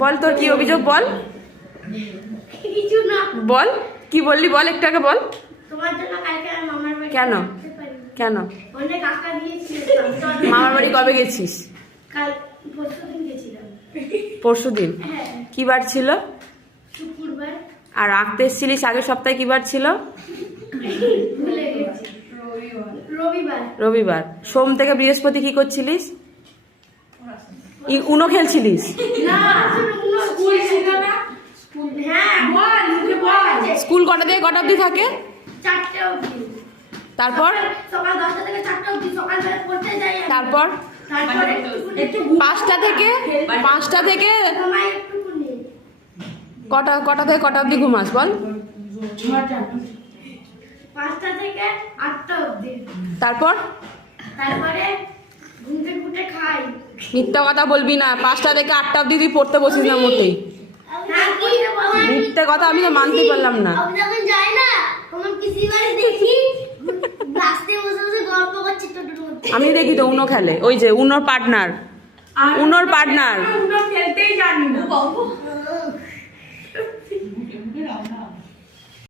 বল তোর কি অভিযোগ বল, কিছু না। বল কি বললি বল, একটু আগে বল। তোমার জন্য কালকে আমি মামার বাড়ি কেন? যেতে পারিনি। কেন? অনেক কাকা দিয়েছিল। মামার বাড়ি কবে গেছিস? কাল পরশুদিন গেছিলাম। পরশুদিন। হ্যাঁ, কি বার ছিল? শুক্রবার। আর আঁকতে এসেছিলিস আগের সপ্তাহে কি বার ছিল? ভুলে গেছি। রবিবার। রবিবার। সোম থেকে বৃহস্পতি কি করছিলিস? উনো খেলছিলিস? না, স্কুল ছিল না। হ্যাঁ, বল মুখে বল। স্কুল কটা থেকে কটা অবধি থাকে? 4টে অবধি। তারপর? সকাল 10টা থেকে 4টা অবধি সকালবেলা পড়তে যাই। তারপর? তারপরে একটু 5টা থেকে ঘুমাই একটুখানি। কটা থেকে কটা অবধি ঘুমাস বল? 5টা থেকে 8টা অবধি। তারপর? তারপরে ঘুম থেকে উঠে খাই। মিথ্যা কথা বলবি না, 5টা থেকে 8টা অবধি তুই পড়তে বসিস না মোটেই। হ্যাঁ, মিথ্যে কথা আমি তো মানতেই পারলাম না। আমি যখন যাই না, তখন পিসি বাড়ি দেখি রাস্তায় বসে বসে গল্প করছে টোটোর মধ্যে। আমি দেখি তো উনো খেলে, ওই যে উনোর পার্টনার। উনো খেলতেই জানি না।